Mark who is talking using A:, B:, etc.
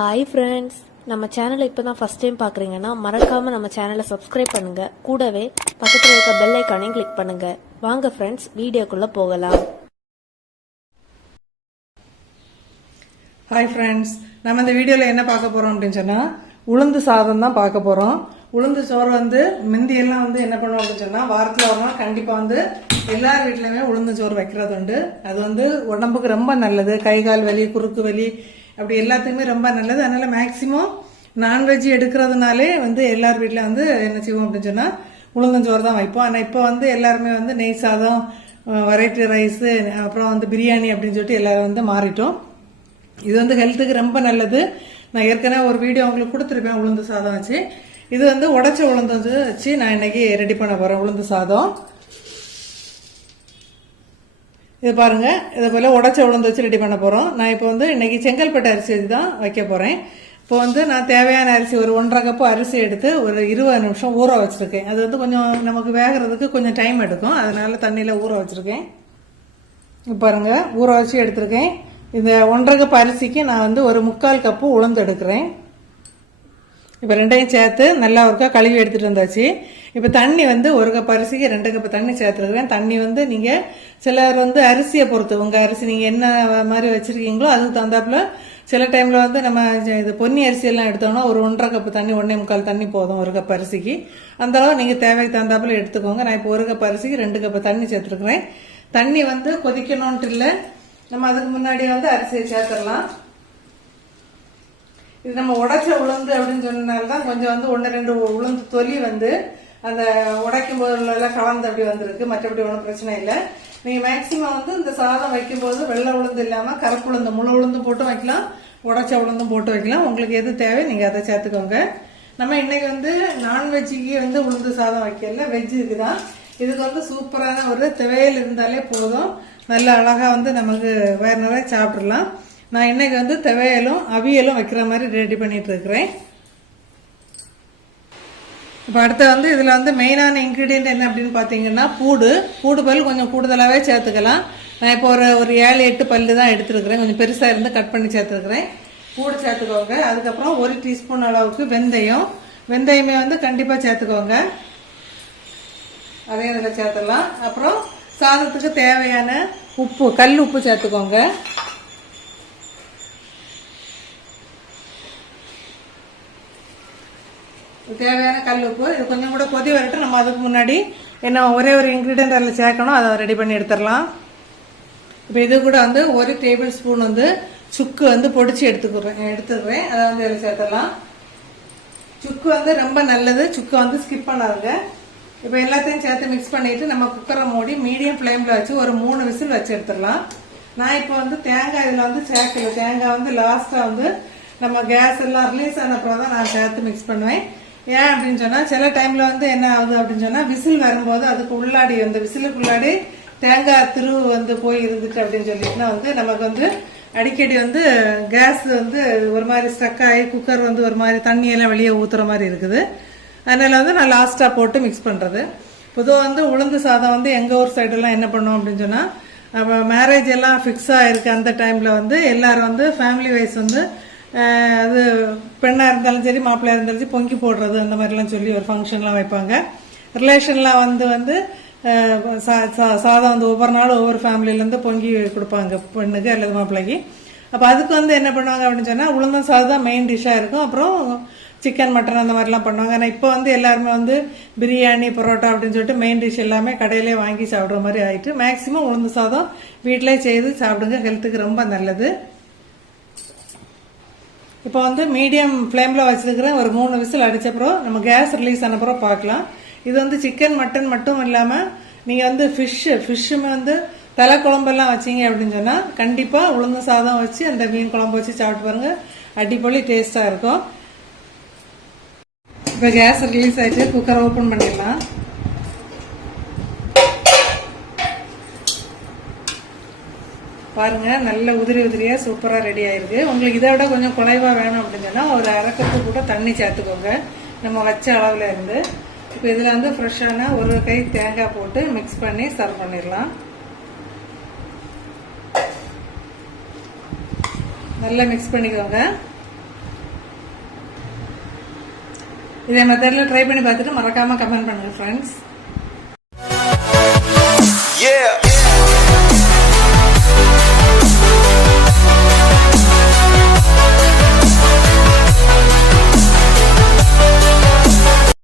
A: Hi friends நம்ம சேனலை இப்போ தான் ஃபஸ்ட் டைம் பார்க்குறீங்கன்னா மறக்காமல் நம்ம சேனலை சப்ஸ்கிரைப் பண்ணுங்கள் கூடவே பக்கத்தில் இருக்க பெல் ஐக்கானையும் கிளிக் பண்ணுங்கள் வாங்க ஃப்ரெண்ட்ஸ் வீடியோக்குள்ளே போகலாம்.
B: ஹாய் ஃப்ரெண்ட்ஸ் நம்ம இந்த வீடியோவில் என்ன பார்க்க போகிறோம் அப்படின்னு சொன்னால் உளுந்து சாதம் தான் பார்க்க போகிறோம் உளுந்து சோறு வந்து முந்தியெல்லாம் வந்து என்ன பண்ணுவோம் அப்படின்னு சொன்னால் வாரத்தில் ஒரு நாள் கண்டிப்பாக வந்து எல்லார் வீட்லையுமே உளுந்து சோறு வைக்கிறது உண்டு. அது வந்து உடம்புக்கு ரொம்ப நல்லது. கை கால் வலி குறுக்கு வலி அப்படி எல்லாத்துக்குமே ரொம்ப நல்லது. அதனால் மேக்ஸிமம் நான்வெஜ் எடுக்கிறதுனாலே வந்து எல்லார் வீட்டில் வந்து என்ன செய்வோம் அப்படின்னு சொன்னால் உளுந்தஞ்சோறு தான் வைப்போம். ஆனால் இப்போ வந்து எல்லாருமே வந்து நெய் சாதம் வெரைட்டி ரைஸு அப்புறம் வந்து பிரியாணி அப்படின்னு சொல்லிட்டு எல்லோரும் வந்து மாறிட்டோம். இது வந்து ஹெல்த்துக்கு ரொம்ப நல்லது. நான் ஏற்கனவே ஒரு வீடியோ அவங்களுக்கு கொடுத்துருப்பேன் உளுந்து சாதம் வச்சு. இது வந்து உடச்ச உளுந்து வச்சு நான் இன்னைக்கு ரெடி பண்ண போகிறேன் உளுந்து சாதம். இது பாருங்கள் இதை போல் உடச்ச உளுந்து வச்சு ரெடி பண்ண போகிறோம் நான் இப்போ வந்து இன்றைக்கி செங்கல்பட்டு அரிசி தான் வைக்க போகிறேன் இப்போ வந்து நான் தேவையான அரிசி ஒரு ஒன்றரை கப்பு அரிசி எடுத்து ஒரு இருபது நிமிஷம் ஊற வச்சுருக்கேன். அது வந்து கொஞ்சம் நமக்கு வேகிறதுக்கு கொஞ்சம் டைம் எடுக்கும். அதனால் தண்ணியில் ஊற வச்சுருக்கேன். இப்போ பாருங்கள் ஊற வச்சு எடுத்திருக்கேன். இந்த ஒன்றரை கப் அரிசிக்கு நான் வந்து ஒரு முக்கால் கப்பு உளுந்து எடுக்கிறேன். இப்போ ரெண்டையும் சேர்த்து நல்லா ஒருக்கா கழுவி எடுத்துகிட்டு வந்தாச்சு. இப்போ தண்ணி வந்து ஒரு கப் அரிசிக்கு ரெண்டு கப் தண்ணி சேர்த்துருக்கிறேன். தண்ணி வந்து நீங்கள் சிலர் வந்து அரிசியை பொறுத்து உங்கள் அரிசி நீங்கள் என்ன மாதிரி வச்சுருக்கீங்களோ அதுக்கு தகுந்தாப்புல சில டைமில் வந்து நம்ம இது பொன்னி அரிசியெல்லாம் எடுத்தோம்னா ஒரு ஒன்றரை கப்பு தண்ணி ஒன்றே முக்கால் தண்ணி போதும் ஒரு கப் அரிசிக்கு. அந்த அளவு நீங்கள் தேவைக்கு தகுந்தாப்புல எடுத்துக்கோங்க. நான் இப்போ ஒரு கப் அரிசிக்கு ரெண்டு கப் தண்ணி சேர்த்துருக்குறேன். தண்ணி வந்து கொதிக்கணும்ன்ட்டு இல்லை. நம்ம அதுக்கு முன்னாடி வந்து அரிசியை சேர்த்துடலாம். இது நம்ம உடச்ச உளுந்து அப்படின்னு சொன்னால்தான் கொஞ்சம் வந்து ஒன்று ரெண்டு உளுந்து தொலி வந்து அந்த உடைக்கும் போதுலாம் கலந்து அப்படி வந்திருக்கு. மற்றபடி ஒன்றும் பிரச்சனை இல்லை. நீங்கள் மேக்சிமம் வந்து இந்த சாதம் வைக்கும்போது வெள்ளை உளுந்து இல்லாமல் கருப்பு உளுந்து முழு உளுந்து போட்டு வைக்கலாம். உடைச்ச உளுந்தும் போட்டு வைக்கலாம். உங்களுக்கு எது தேவை நீங்கள் அதை சேர்த்துக்கோங்க. நம்ம இன்னைக்கு வந்து நான்வெஜ்ஜுக்கு வந்து உளுந்து சாதம் வைக்கல. வெஜ்ஜு இதுதான். இதுக்கு வந்து சூப்பரான ஒரு துவையல் இருந்தாலே போதும். நல்ல அழகாக வந்து நமக்கு வேறு நிறைய சாப்பிட்றலாம் நான் இன்னைக்கு வந்து துவையலும் அவியலும் வைக்கிற மாதிரி ரெடி பண்ணிட்டு இருக்கிறேன். இப்போ அடுத்து வந்து இதில் வந்து மெயினான இன்க்ரீடியன்ட் என்ன அப்படின்னு பார்த்தீங்கன்னா பூடு. பூடு பல் கொஞ்சம் கூடுதலாகவே சேர்த்துக்கலாம். நான் இப்போ ஒரு ஒரு ஏழு எட்டு பல்லு தான் எடுத்துருக்கிறேன். கொஞ்சம் பெருசாக இருந்து கட் பண்ணி சேர்த்துருக்கிறேன். பூடு சேர்த்துக்கோங்க. அதுக்கப்புறம் ஒரு டீஸ்பூன் அளவுக்கு வெந்தயம். வெந்தயமே வந்து கண்டிப்பாக சேர்த்துக்கோங்க. அதையும் இதில் சேர்த்துடலாம். அப்புறம் சாதத்துக்கு தேவையான உப்பு கல் உப்பு சேர்த்துக்கோங்க. தேவையான கல் உப்பு இது கொஞ்சம் கூட கொதி வரட்டும். நம்ம அதுக்கு முன்னாடி என்ன ஒரே ஒரு இன்க்ரீடியன்ட் அதில் சேர்க்கணும். அதை ரெடி பண்ணி எடுத்துடலாம். இப்போ இது கூட வந்து ஒரு டேபிள் ஸ்பூன் வந்து சுக்கு வந்து பொடிச்சு எடுத்துக்கிறேன். எடுத்துக்கிறேன் அதை வந்து இதில் சேர்த்துடலாம். சுக்கு வந்து ரொம்ப நல்லது. சுக்கு வந்து ஸ்கிப் பண்ணாதுங்க. இப்போ எல்லாத்தையும் சேர்த்து மிக்ஸ் பண்ணிட்டு நம்ம குக்கரை மூடி மீடியம் ஃப்ளேமில் வச்சு ஒரு மூணு விசில் வச்சு எடுத்துடலாம். நான் இப்போ வந்து தேங்காய் இதில் வந்து சேர்க்கல. தேங்காய் வந்து லாஸ்ட்டாக வந்து நம்ம கேஸ் எல்லாம் ரிலீஸ் ஆன அப்புறம் தான் நான் சேர்த்து மிக்ஸ் பண்ணுவேன். ஏன் அப்படின்னு சொன்னால் சில டைமில் வந்து என்ன ஆகுது அப்படின்னு சொன்னால் விசில் வரும்போது அதுக்கு உள்ளாடி அந்த விசிலுக்கு உள்ளாடி தேங்காய் திருவு வந்து போய் இருந்துச்சு அப்படின்னு சொல்லிட்டுனா வந்து நமக்கு வந்து அடிக்கடி வந்து கேஸ் வந்து ஒரு மாதிரி ஸ்டக் ஆகி குக்கர் வந்து ஒரு மாதிரி தண்ணியெல்லாம் வெளியே ஊற்றுற மாதிரி இருக்குது. அதனால் வந்து நான் லாஸ்ட்டாக போட்டு மிக்ஸ் பண்ணுறது பொதுவாக வந்து உளுந்து சாதம் வந்து எங்கள் ஊர் சைடெல்லாம் என்ன பண்ணோம் அப்படின்னு சொன்னால் மேரேஜ் எல்லாம் ஃபிக்ஸ் ஆகிருக்கு அந்த டைமில் வந்து எல்லோரும் வந்து ஃபேமிலி வைஸ் வந்து அது பெண்ணாக இருந்தாலும் சரி மாப்பிள்ளையாக இருந்தாலும் சரி பொங்கி போடுறது அந்த மாதிரிலாம் சொல்லி ஒரு ஃபங்க்ஷன்லாம் வைப்பாங்க. ரிலேஷன்லாம் வந்து வந்து சா- சா- சாதம் வந்து ஒவ்வொரு நாளும் ஒவ்வொரு ஃபேமிலியிலேருந்து பொங்கி கொடுப்பாங்க பெண்ணுக்கு அல்லது மாப்பிள்ளைக்கு. அப்போ அதுக்கு வந்து என்ன பண்ணுவாங்க அப்படின்னு சொன்னால் உளுந்தம் சாதம் தான் மெயின் டிஷ்ஷாக இருக்கும். அப்புறம் சிக்கன் மட்டன் அந்த மாதிரிலாம் பண்ணுவாங்க. ஆனால் இப்போ வந்து எல்லாருமே வந்து பிரியாணி பரோட்டா அப்படின்னு சொல்லிட்டு மெயின் டிஷ் எல்லாமே கடையிலே வாங்கி சாப்பிட்ற மாதிரி ஆயிட்டு மேக்ஸிமம் உளுந்து சாதம் வீட்டிலே செய்து சாப்பிடுங்க ஹெல்த்துக்கு ரொம்ப நல்லது. இப்போ வந்து மீடியம் ஃப்ளேமில் வச்சுருக்கிறேன் ஒரு மூணு விசில் அடித்தப்புறம் நம்ம கேஸ் ரிலீஸ் ஆனப்புறம் பார்க்கலாம். இது வந்து சிக்கன் மட்டன் மட்டும் இல்லாமல் நீங்கள் வந்து ஃபிஷ்ஷு ஃபிஷ்ஷுமே வந்து தலை குழம்பெல்லாம் வச்சீங்க அப்படின்னு சொன்னால் கண்டிப்பாக உளுந்து சாதம் வச்சு அந்த மீன் குழம்பு வச்சு சாப்பிட்டு பாருங்க. அடிப்பொலி டேஸ்ட்டாக இருக்கும். இப்போ கேஸ் ரிலீஸ் ஆகிட்டு குக்கரை ஓப்பன் பண்ணிடலாம். பாருங்க நல்ல உதிரி உதிரியா சூப்பரா ரெடி ஆயிருக்கு. உங்களுக்கு இதை விட கொஞ்சம் குறைவா வேணும் அப்படின்னு சொன்னால் ஒரு அரைக்கப்பு கூட தண்ணி சேர்த்துக்கோங்க. நம்ம வச்ச அளவுல இருந்து. இப்போ இதுல வந்து ஃப்ரெஷ்ஷான ஒரு கை தேங்காய் போட்டு மிக்ஸ் பண்ணி சர்வ் பண்ணிடலாம். நல்லா மிக்ஸ் பண்ணிக்கோங்க. இதே மெத்தடில் ட்ரை பண்ணி பார்த்துட்டு மறக்காமல் கமெண்ட் பண்ணுங்கள் ஃப்ரெண்ட்ஸ்
C: Yeah.